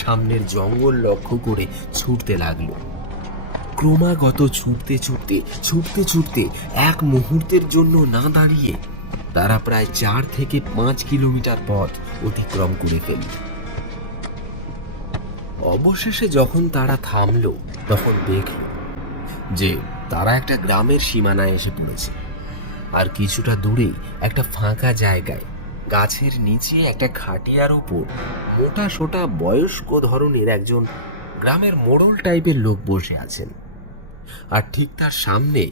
সামনের জঙ্গল লক্ষ্য করে ছুটতে লাগলো। ক্রমাগত ছুটতে ছুটতে ছুটতে ছুটতে এক মুহূর্তের জন্য না দাঁড়িয়ে তারা প্রায় 4 থেকে 5 কিলোমিটার পথ অতিক্রম করে ফেলল। অবশেষে যখন তারা থামলো তখন দেখল যে তারা একটা গ্রামের সীমানায় এসে পড়েছে, আর কিছুটা দূরেই একটা ফাঁকা জায়গায় গাছের নিচে একটা খাটিয়ার উপর মোটা সোটা বয়স্ক ধরনের একজন গ্রামের মোড়ল টাইপের লোক বসে আছেন, আর ঠিক তার সামনে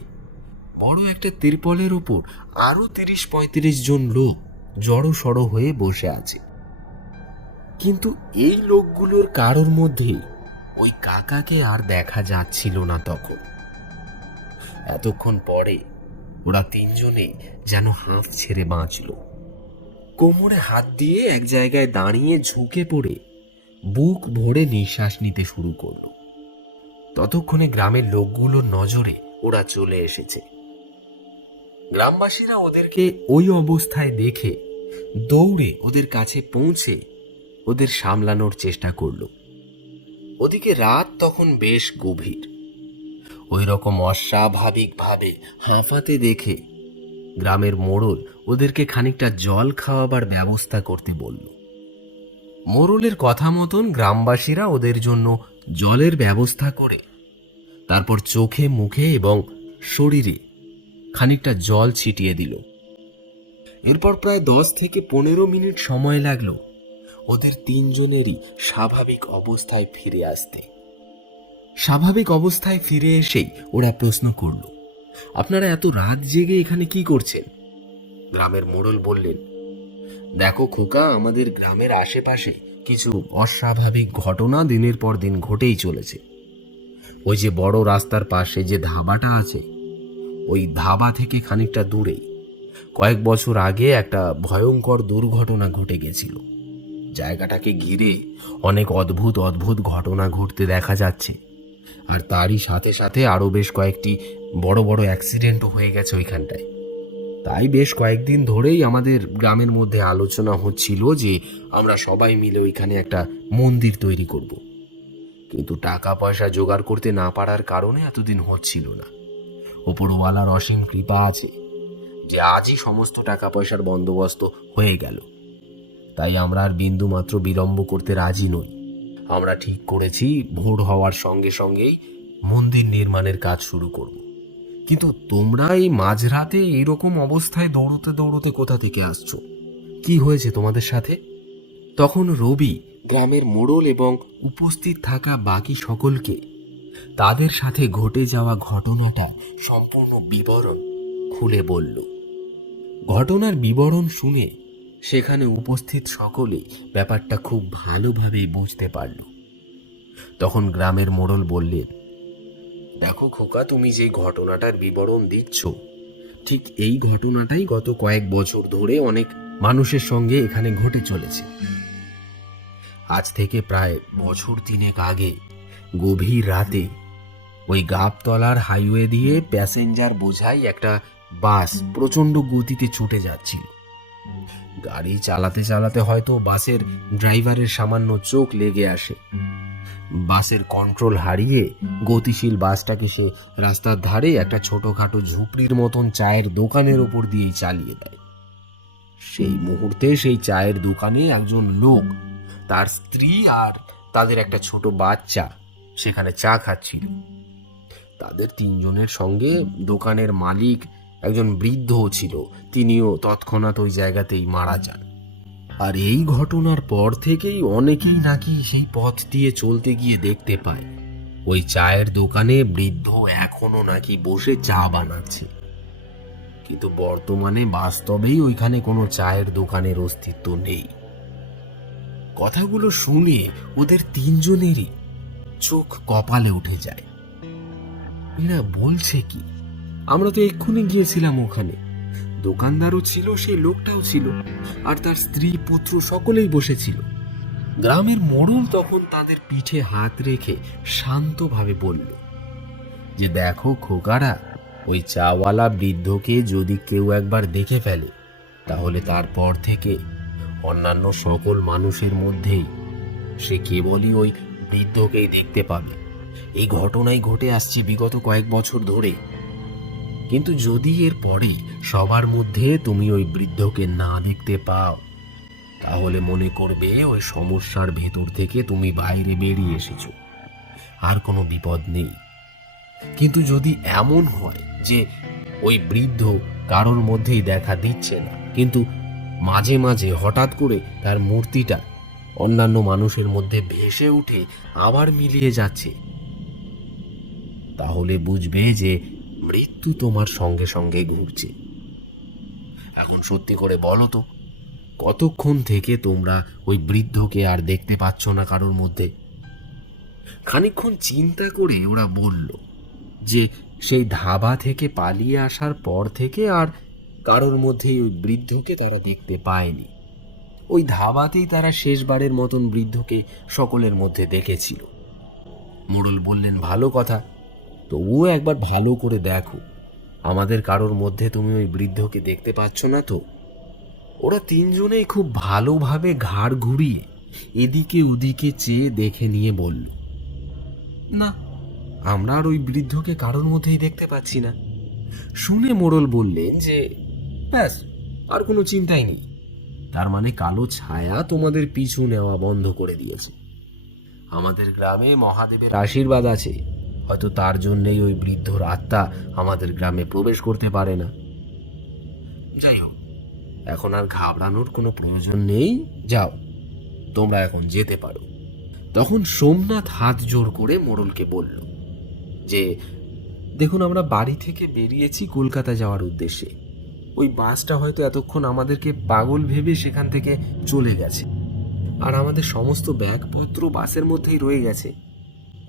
বড় একটা তিরপলের উপর আরো 30-35 জন লোক জড়ো সড়ো হয়ে বসে আছে। কিন্তু এই লোকগুলোর কারোর মধ্যে ওই কাকাকে আর দেখা যাচ্ছিল না। তখন এতক্ষণ পরে ওরা তিনজনে যেন হাঁফ ছেড়ে বাঁচল। কোমরে হাত দিয়ে এক জায়গায় দাঁড়িয়ে ঝুঁকে পড়ে বুক ভরে নিঃশ্বাস নিতে শুরু করলো। ততক্ষণে গ্রামের লোকগুলোর নজরে ওরা চলে এসেছে। গ্রামবাসীরা ওদেরকে ওই অবস্থায় দেখে দৌড়ে ওদের কাছে পৌঁছে ওদের সামলানোর চেষ্টা করলো। ওদিকে রাত তখন বেশ গভীর। ওই রকম অস্বাভাবিকভাবে হাঁফাতে দেখে গ্রামের মোড়ল ওদেরকে খানিকটা জল খাওয়াবার ব্যবস্থা করতে বলল। মোড়লের কথা মতন গ্রামবাসীরা ওদের জন্য জলের ব্যবস্থা করে তারপর চোখে মুখে এবং শরীরে খানিকটা জল ছিটিয়ে দিল। এরপর প্রায় 10 থেকে 15 মিনিট সময় লাগলো ওদের তিনজনেরই স্বাভাবিক অবস্থায় ফিরে আসতে। স্বাভাবিক অবস্থায় ফিরে এসেই ওরা প্রশ্ন করল, আপনারা এত রাত জেগে এখানে কি করছেন? গ্রামের মোড়ল বললেন, দেখো খোকা, আমাদের গ্রামের আশেপাশে কিছু অস্বাভাবিক ঘটনা দিনের পর দিন ঘটেই চলেছে। ওই যে বড় রাস্তার পাশে যে ধাবাটা আছে, ওই ধাবা থেকে খানিকটা দূরেই কয়েক বছর আগে একটা ভয়ঙ্কর দুর্ঘটনা ঘটে গেছিল। জায়গাটাকে ঘিরে অনেক অদ্ভুত অদ্ভুত ঘটনা ঘটতে দেখা যাচ্ছে, আর তারই সাথে সাথে আরো বেশ কয়েকটি বড় বড় অ্যাক্সিডেন্টও হয়ে গেছে ওইখানটায়। তাই বেশ কয়েকদিন ধরেই আমাদের গ্রামের মধ্যে আলোচনা হচ্ছিল যে আমরা সবাই মিলে ওইখানে একটা মন্দির তৈরি করব। কিন্তু টাকা পয়সা জোগাড় করতে না পারার কারণে এতদিন হচ্ছিল না। ওপরওয়ালার অসীম কৃপা আছে যে আজই সমস্ত টাকা পয়সার বন্দোবস্ত হয়ে গেল। তাই আমরা আর বিন্দু মাত্র বিলম্ব করতে রাজি নই। আমরা ঠিক করেছি ভোর হওয়ার সঙ্গে সঙ্গেই মন্দির নির্মাণের কাজ শুরু করব। কিন্তু তোমরা এই মাঝরাতে এইরকম অবস্থায় দৌড়তে দৌড়তে কোথা থেকে আসছো? কি হয়েছে তোমাদের সাথে? তখন রবি গ্রামের মোড়ল এবং উপস্থিত থাকা বাকি সকলকে তাদের সাথে ঘটে যাওয়া ঘটনাটা সম্পূর্ণ বিবরণ খুলে বলল। ঘটনার বিবরণ শুনে সেখানে উপস্থিত সকলে ব্যাপারটা খুব ভালোভাবেই বুঝতে পারল। তখন গ্রামের মোড়ল বললেন, দেখো খোকা, তুমি যে ঘটনাটার বিবরণ দিচ্ছ, ঠিক এই ঘটনাটাই গত কয়েক বছর ধরে অনেক মানুষের সঙ্গে এখানে ঘটে চলেছে। আজ থেকে প্রায় বছর 3 আগে গভীর রাতে ওই গাবতলার হাইওয়ে দিয়ে প্যাসেঞ্জার বোঝাই একটা বাস প্রচণ্ড গতিতে ছুটে যাচ্ছিল। গাড়ি চালাতে চালাতে হয়তো বাসের ড্রাইভারের সামান্য চোখ লেগে আসে। বাসের কন্ট্রোল হারিয়ে গতিশীল বাসটাকে সে রাস্তার ধারে একটা ছোটখাটো ঝুপড়ির মতন চায়ের দোকানের ওপর দিয়েই চালিয়ে দেয়। সেই মুহূর্তে সেই চায়ের দোকানে একজন লোক, তার স্ত্রী আর তাদের একটা ছোট বাচ্চা সেখানে চা খাচ্ছিল। তাদের 3 জনের সঙ্গে দোকানের মালিক একজন বৃদ্ধও ছিল। তিনিও তৎক্ষণাৎ ওই জায়গাতেই মারা যান। আর এই ঘটনার পর থেকেই অনেকেই নাকি সেই পথ দিয়ে চলতে গিয়ে দেখতে পায় ওই চায়ের দোকানে বৃদ্ধ এখনো নাকি বসে চা বানাচ্ছে। কিন্তু বর্তমানে বাস্তবেই ওইখানে কোনো চায়ের দোকানের অস্তিত্ব নেই। কথাগুলো শুনে ওদের 3 জনেরই চোখ কপালে উঠে যায়। এরা বলছে কি? আমরা তো এক্ষুনি গিয়েছিলাম ওখানে, দোকানদারও ছিল, সেই লোকটাও ছিল, আর তার স্ত্রী পুত্র সকলেই বসেছিল। গ্রামের মোড়ল তখন তাদের পিঠে হাত রেখে শান্তভাবে বলল যে, দেখো খোকারা, ওই চাওয়ালা বৃদ্ধকে যদি কেউ একবার দেখে ফেলে, তাহলে তারপর থেকে অন্যান্য সকল মানুষের মধ্যেই সে কেবলই ওই বৃদ্ধকেই দেখতে পাবে। এই ঘটনাই ঘটে আসছে বিগত কয়েক বছর ধরে। কিন্তু যদি এর পরে সবার মধ্যে তুমি ওই বৃদ্ধকে না দেখতে পাও, তাহলে মনে করবে ওই সমস্যার ভেতর থেকে তুমি বাইরে বেরিয়ে এসেছো, আর কোনো বিপদ নেই। কিন্তু যদি এমন হয় যে ওই বৃদ্ধ কারোর মধ্যেই দেখা দিচ্ছে না, কিন্তু মাঝে মাঝে হঠাৎ করে তার মূর্তিটা অন্যান্য মানুষের মধ্যে ভেসে উঠে আবার মিলিয়ে যাচ্ছে, তাহলে বুঝবে যে মৃত্যু তোমার সঙ্গে সঙ্গে ঘুরছে। এখন সত্যি করে বলো তো, কতক্ষণ থেকে তোমরা ওই বৃদ্ধকে আর দেখতে পাচ্ছ না কারোর মধ্যে? খানিকক্ষণ চিন্তা করে ওরা বলল যে সেই ধাবা থেকে পালিয়ে আসার পর থেকে আর কারোর মধ্যেই ওই বৃদ্ধকে তারা দেখতে পায়নি। ওই ধাবাতেই তারা শেষবারের মতন বৃদ্ধকে সকলের মধ্যে দেখেছিল। মোড়ল বললেন, ভালো কথা, তবুও একবার ভালো করে দেখো, আমাদের কারোর মধ্যে তুমি ওই বৃদ্ধকে দেখতে পাচ্ছ না তো? ওরা 3 জনেই খুব ভালোভাবে ঘাড় ঘুরিয়ে এদিকে ওদিকে চেয়ে দেখে নিয়ে বলল, না, আমরা আর ওই বৃদ্ধকে কারোর মধ্যেই দেখতে পাচ্ছি না। শুনে মোড়ল বললেন যে, ব্যাস, আর কোনো চিন্তাই নেই। তার মানে কালো ছায়া তোমাদের পিছু নেওয়া বন্ধ করে দিয়েছে। আমাদের গ্রামে মহাদেবের আশীর্বাদ আছে, হয়তো তার জন্যই ওই বৃদ্ধর আত্মা আমাদের গ্রামে প্রবেশ করতে পারে না। যাই হোক, এখন আর ঘাবড়ানোর কোনো প্রয়োজন নেই, যাও, তোমরা এখন যেতে পারো। তখন সোমনাথ হাত জোর করে মোড়লকে বলল যে, দেখুন, আমরা বাড়ি থেকে বেরিয়েছি কলকাতা যাওয়ার উদ্দেশ্যে। ওই বাসটা হয়তো এতক্ষণ আমাদেরকে পাগল ভেবে সেখান থেকে চলে গেছে, আর আমাদের সমস্ত ব্যাগপত্র বাসের মধ্যেই রয়ে গেছে।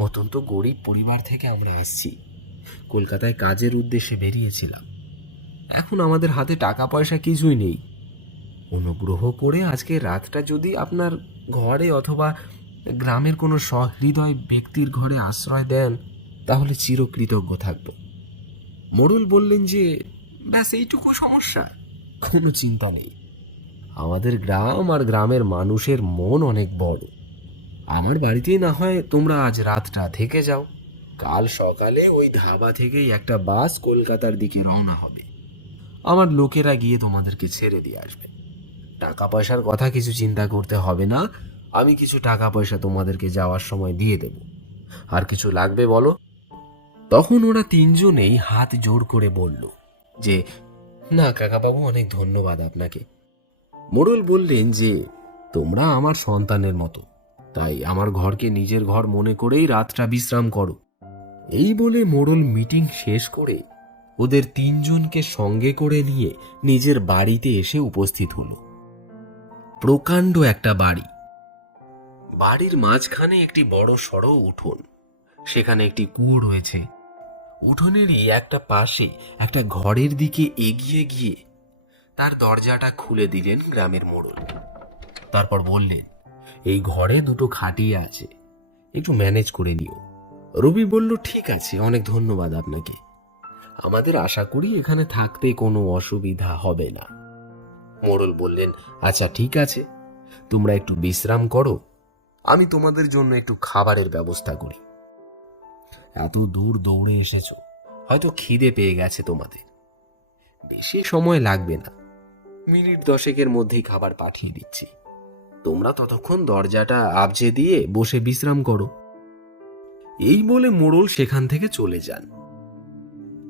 অত্যন্ত গরিব পরিবার থেকে আমরা আসছি, কলকাতায় কাজের উদ্দেশ্যে বেরিয়েছিলাম। এখন আমাদের হাতে টাকা পয়সা কিছুই নেই। অনুগ্রহ করে আজকে রাতটা যদি আপনার ঘরে অথবা গ্রামের কোনো সহৃদয় ব্যক্তির ঘরে আশ্রয় দেন, তাহলে চিরকৃতজ্ঞ থাকব। মোড়ল বললেন যে ব্যাস এইটুকু সমস্যা, কোনো চিন্তা নেই। আমাদের গ্রাম আর গ্রামের মানুষের মন অনেক বড়। আমার বাড়িতেই না হয় তোমরা আজ রাতটা থেকে যাও। কাল সকালে ওই ধাবা থেকেই একটা বাস কলকাতার দিকে রওনা হবে। আমার লোকেরা গিয়ে তোমাদেরকে ছেড়ে দিয়ে আসবে। টাকা পয়সার কথা কিছু চিন্তা করতে হবে না, আমি কিছু টাকা পয়সা তোমাদেরকে যাওয়ার সময় দিয়ে দেব। আর কিছু লাগবে বলো। তখন ওরা তিনজনেই হাত জোড় করে বলল যে না কাকাবাবু, অনেক ধন্যবাদ আপনাকে। মোড়ল বললেন যে তোমরা আমার সন্তানের মতো, তাই আমার ঘরকে নিজের ঘর মনে করেই রাতটা বিশ্রাম করো। এই বলে মোড়ল মিটিং শেষ করে ওদের তিনজনকে সঙ্গে করে নিয়ে নিজের বাড়িতে এসে উপস্থিত হলো। প্রকাণ্ড একটা বাড়ি। বাড়ির মাঝখানে একটি বড় সড়ো উঠোন, সেখানে একটি কুয়ো রয়েছে। উঠোনেরই একটা পাশে একটা ঘরের দিকে এগিয়ে গিয়ে তার দরজাটা খুলে দিলেন গ্রামের মোড়ল। তারপর বললেন, এই ঘরে দুটো খাটিয়া আছে, একটু ম্যানেজ করে নিও। রবি বলল, ঠিক আছে, অনেক ধন্যবাদ আপনাকে। আমাদের আশা করি এখানে থাকতে কোনো অসুবিধা হবে না। মোড়ল বললেন, আচ্ছা ঠিক আছে, তোমরা একটু বিশ্রাম করো, আমি তোমাদের জন্য একটু খাবারের ব্যবস্থা করি। এত দূর দৌড়ে এসেছো, হয়তো খিদে পেয়ে গেছে তোমাদের। বেশি সময় লাগবে না, মিনিট 10 মধ্যেই খাবার পাঠিয়ে দিচ্ছি। তোমরা ততক্ষণ দরজাটা আবজে দিয়ে বসে বিশ্রাম করো। এই বলে মোড়ল সেখান থেকে চলে যান।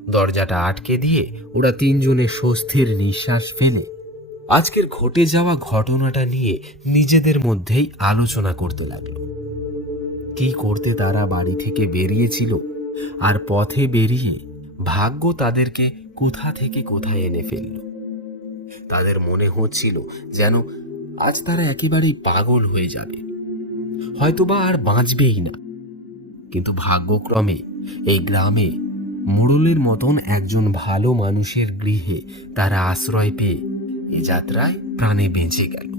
দরজাটা আটকে দিয়ে ওরা তিনজনে স্বস্তির নিঃশ্বাস ফেলে আজকের ঘটে যাওয়া ঘটনাটা নিয়ে নিজেদের মধ্যেই আলোচনা করতে লাগলো। কি করতে তারা বাড়ি থেকে বেরিয়েছিল, আর পথে বেরিয়ে ভাগ্য তাদেরকে কোথা থেকে কোথায় এনে ফেলল। তাদের মনে হচ্ছিল যেন আজ তারা একেবারেই পাগল হয়ে যাবে, হয়তোবা আর বাঁচবেই না। কিন্তু ভাগ্যক্রমে এই গ্রামে মোড়লের মতন একজন ভালো মানুষের গৃহে তারা আশ্রয় পেয়ে এই যাত্রায় প্রাণে বেঁচে গেল।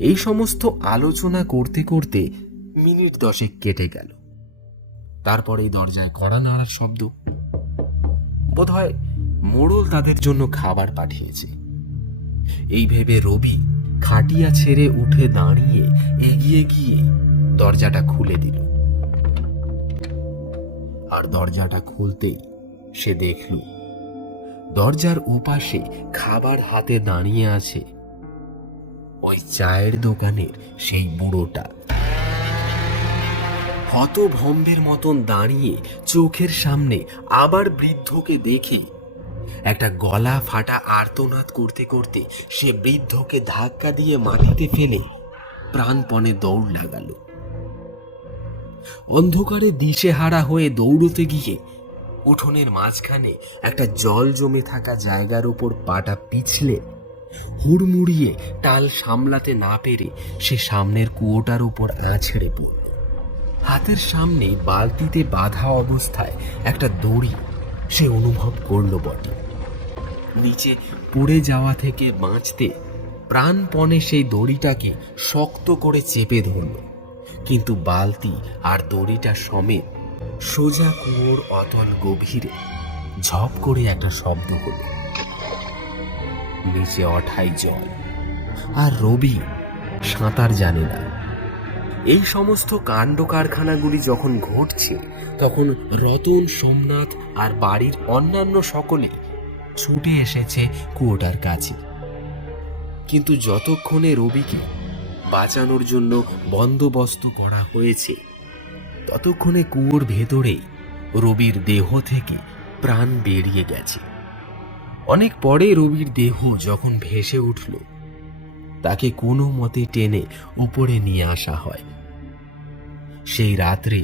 এই সমস্ত আলোচনা করতে করতে মিনিট 10 কেটে গেল। তারপরে দরজায় কড়া নাড়ার শব্দ। বোধহয় মোড়ল তাদের জন্য খাবার পাঠিয়েছে। এই ভেবে রবি খাটিয়া ছেড়ে উঠে দাঁড়িয়ে এগিয়ে গিয়ে দরজাটা খুলে দিল। আর দরজাটা খুলতেই সে দেখল দরজার ওপাশে খাবার হাতে দাঁড়িয়ে আছে ওই চায়ের দোকানের সেই বুড়োটা। হতভম্বের মতন দাঁড়িয়ে চোখের সামনে আবার বৃদ্ধকে দেখে একটা গলা ফাটা আর্তনাদ করতে করতে সে বৃদ্ধকে ধাক্কা দিয়ে মাটিতে ফেলে প্রাণপণে দৌড় লাগালো। অন্ধকারে দিশেহারা হয়ে দৌড়তে গিয়ে উঠোনের মাঝখানে একটা জল জমে থাকা জায়গার উপর পাটা পিছলে হুড়মুড়িয়ে টাল সামলাতে না পেরে সে সামনের কুয়োটার উপর আছড়ে পড়ল। হাতের সামনে বালতিতে বাঁধা অবস্থায় একটা দড়ি সে অনুভব করল বটে। নিচে পড়ে যাওয়া থেকে বাঁচতে প্রাণপণে সেই দড়িটাকে শক্ত করে চেপে ধরল, কিন্তু বালতি আর দড়িটা সমেত সোজা কুয়োর অতল গভীরে ঝপ করে একটা শব্দ হলো। নিচে অঠাই জল, আর রবি সাঁতার জানে না। এই সমস্ত কাণ্ড কারখানাগুলি যখন ঘটছে তখন রতন, সোমনাথ আর বাড়ির অন্যান্য সকলে ছুটে এসেছে কুয়োটার কাছে। কিন্তু যতক্ষণে রবিকে বাঁচানোর জন্য বন্দোবস্ত করা হয়েছে ততক্ষণে কুয়োর ভেতরেই রবির দেহ থেকে প্রাণ বেরিয়ে গেছে। অনেক পরে রবির দেহ যখন ভেসে উঠল তাকে কোনো মতে টেনে উপরে নিয়ে আসা হয়। সেই রাত্রে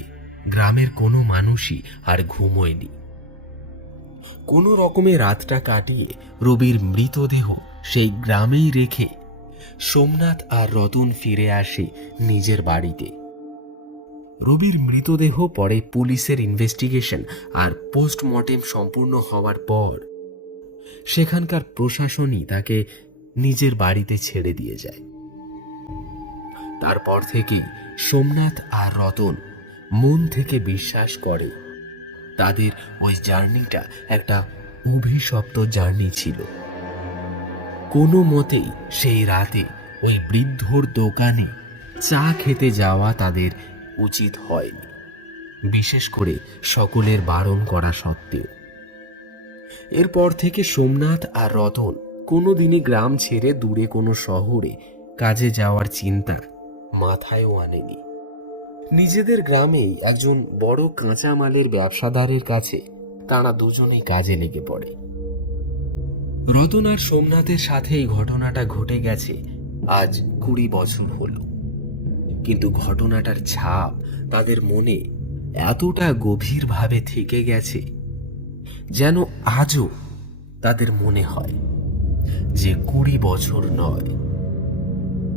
গ্রামের কোনো মানুষই আর ঘুমোয়নি। কোনো রকমে রাতটা কাটিয়ে রবির মৃতদেহ সেই গ্রামেই রেখে সোমনাথ আর রতন ফিরে আসে নিজের বাড়িতে। রবির মৃতদেহ পরে পুলিশের ইনভেস্টিগেশন আর পোস্টমর্টেম সম্পূর্ণ হওয়ার পর সেখানকার প্রশাসনই তাকে নিজের বাড়িতে ছেড়ে দিয়ে যায়। তারপর থেকে সোমনাথ আর রতন মন থেকে বিশ্বাস করে তাদের ওই জার্নিটা একটা অভিশপ্ত জার্নি ছিল। কোনো মতেই সেই রাতে ওই বৃদ্ধর দোকানে চা খেতে যাওয়া তাদের উচিত হয়নি, বিশেষ করে সকলের বারণ করা সত্ত্বেও। এরপর থেকে সোমনাথ আর রতন কোনোদিনই গ্রাম ছেড়ে দূরে কোনো শহরে কাজে যাওয়ার চিন্তা মাথায়ও আনেনি। নিজেদের গ্রামেই একজন বড় কাঁচামালের ব্যবসাদারের কাছে তারা দুজনেই কাজে লেগে পড়ে। রতন আর সোমনাথের সাথে এই ঘটনাটা ঘটে গেছে আজ 20 বছর হলো, কিন্তু ঘটনাটার ছাপ তাদের মনে এতটা গভীরভাবে থেকে গেছে যেন আজও তাদের মনে হয় যে 20 বছর নয়,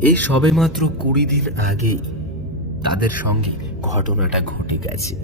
এই সবেমাত্র 20 দিন আগেই তাদের সঙ্গে ঘটনাটা ঘটে গেছে।